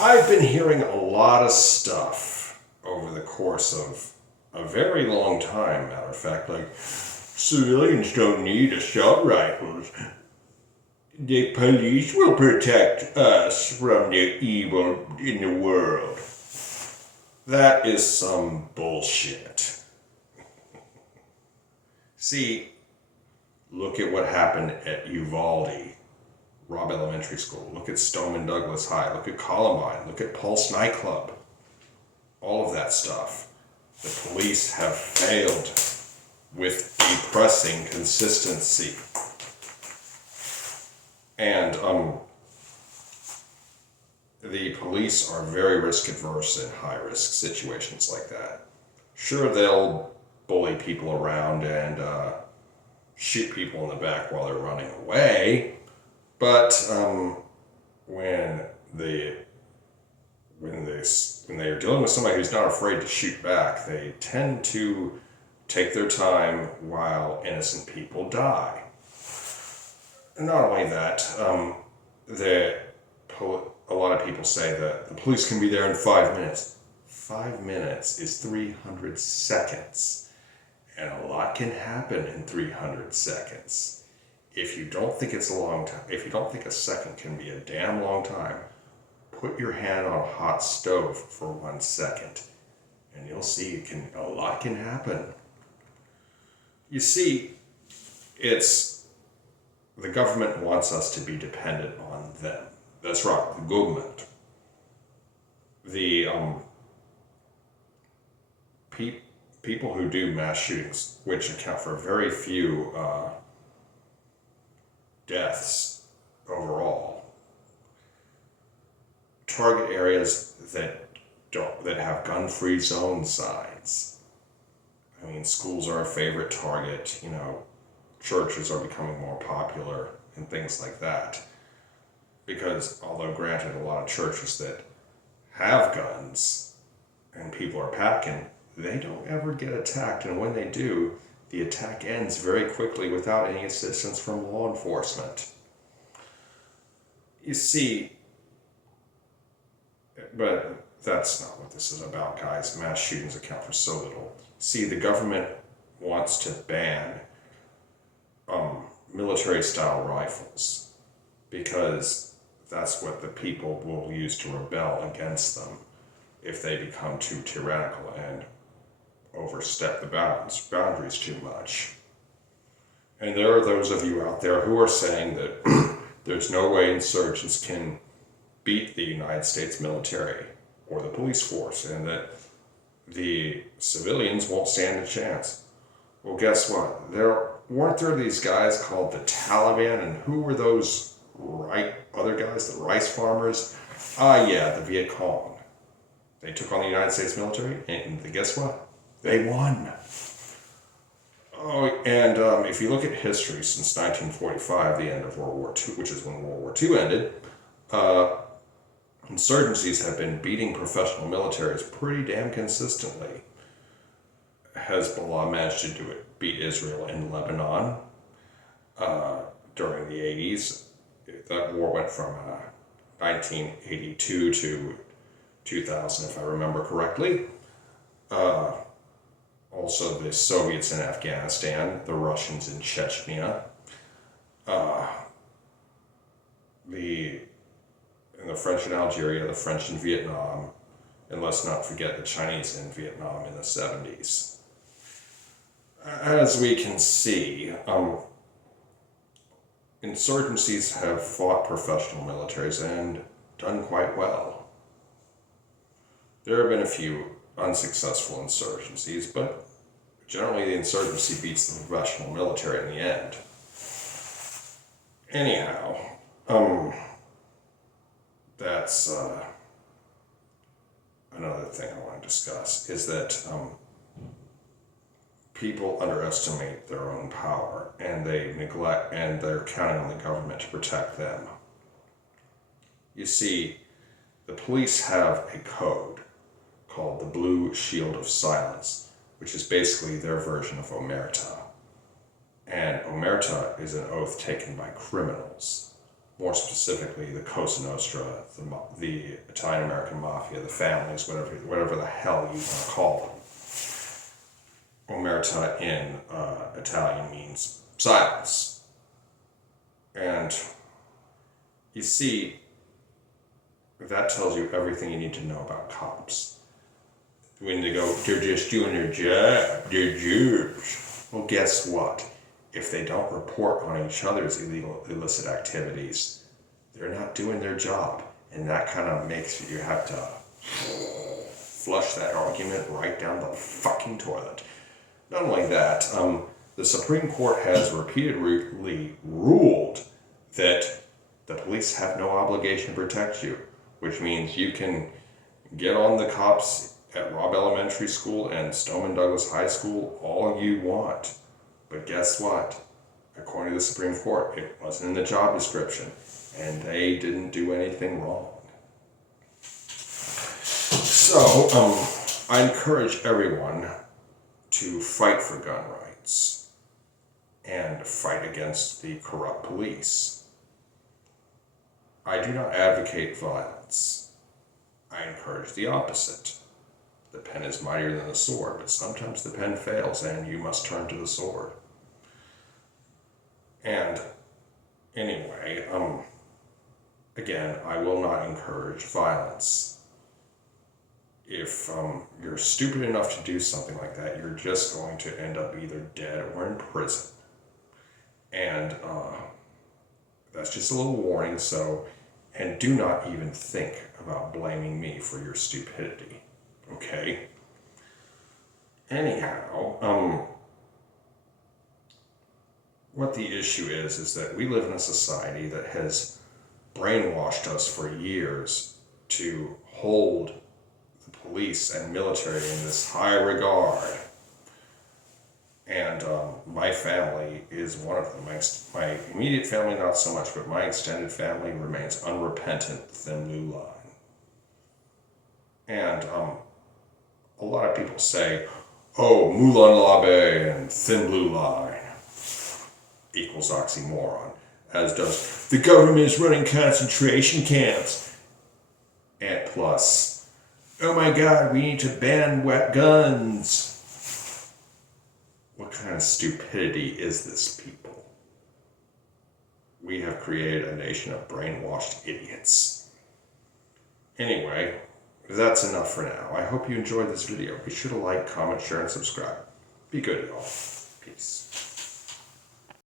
I've been hearing a lot of stuff over the course of a very long time, matter of fact, like civilians don't need assault rifles. The police will protect us from the evil in the world. That is some bullshit. See, look at what happened at Uvalde, Robb Elementary School. Look at Stoneman Douglas High. Look at Columbine. Look at Pulse Nightclub. All of that stuff. The police have failed with depressing consistency. And the police are very risk adverse in high risk situations like that. Sure, they'll bully people around and shoot people in the back while they're running away, but when they're dealing with somebody who's not afraid to shoot back, they tend to take their time while innocent people die. And not only that, a lot of people say that the police can be there in 5 minutes. 5 minutes is 300 seconds. And a lot can happen in 300 seconds. If you don't think it's a long time, if you don't think a second can be a damn long time, put your hand on a hot stove for 1 second. And you'll see a lot can happen. You see, the government wants us to be dependent on them. That's right, the government. The people who do mass shootings, which account for very few deaths overall, target areas that have gun-free zone signs. I mean, schools are a favorite target. Churches are becoming more popular and things like that. Because although granted, a lot of churches that have guns and people are packing, they don't ever get attacked. And when they do, the attack ends very quickly without any assistance from law enforcement. You see, but that's not what this is about, guys. Mass shootings account for so little. See, the government wants to ban military-style rifles because that's what the people will use to rebel against them if they become too tyrannical and overstep the boundaries too much. And there are those of you out there who are saying that there's no way insurgents can beat the United States military or the police force and that the civilians won't stand a chance. Well, guess what? Weren't there these guys called the Taliban, and who were those other guys, the rice farmers? Yeah, the Viet Cong. They took on the United States military, and guess what? They won. Oh, and if you look at history since 1945, the end of World War II, which is when World War II ended, insurgencies have been beating professional militaries pretty damn consistently. Hezbollah managed to beat Israel in Lebanon during the 80s. That war went from 1982 to 2000, if I remember correctly. Also, the Soviets in Afghanistan, the Russians in Chechnya, the French in Algeria, the French in Vietnam, and let's not forget the Chinese in Vietnam in the 70s. As we can see, insurgencies have fought professional militaries and done quite well. There have been a few unsuccessful insurgencies, but generally the insurgency beats the professional military in the end. Anyhow, that's another thing I want to discuss, is that people underestimate their own power and they neglect, and they're counting on the government to protect them. You see, the police have a code called the Blue Shield of Silence, which is basically their version of Omerta. And Omerta is an oath taken by criminals, more specifically the Cosa Nostra, the Italian-American Mafia, the families, whatever the hell you want to call them. Omerta in Italian means silence. And you see, that tells you everything you need to know about cops. When they go, they're just doing their job, they're jerks. Well, guess what? If they don't report on each other's illicit activities, they're not doing their job. And that kind of makes you have to flush that argument right down the fucking toilet. Not only that, the Supreme Court has repeatedly ruled that the police have no obligation to protect you, which means you can get on the cops at Robb Elementary School and Stoneman Douglas High School all you want. But guess what? According to the Supreme Court, it wasn't in the job description, and they didn't do anything wrong. So, I encourage everyone to fight for gun rights and fight against the corrupt police. I do not advocate violence. I encourage the opposite. The pen is mightier than the sword, but sometimes the pen fails and you must turn to the sword. And anyway, again, I will not encourage violence. If you're stupid enough to do something like that, you're just going to end up either dead or in prison. And that's just a little warning, and do not even think about blaming me for your stupidity. Okay? Anyhow, what the issue is that we live in a society that has brainwashed us for years to hold the police and military in this high regard. And my family is one of them. My immediate family, not so much, but my extended family remains unrepentant thin blue line. And a lot of people say, oh, Moulin Labe and thin blue line equals oxymoron, as does the government is running concentration camps. And plus, oh my God, we need to ban wet guns. What kind of stupidity is this, people? We have created a nation of brainwashed idiots. Anyway, that's enough for now. I hope you enjoyed this video. Be sure to like, comment, share, and subscribe. Be good, y'all. Peace.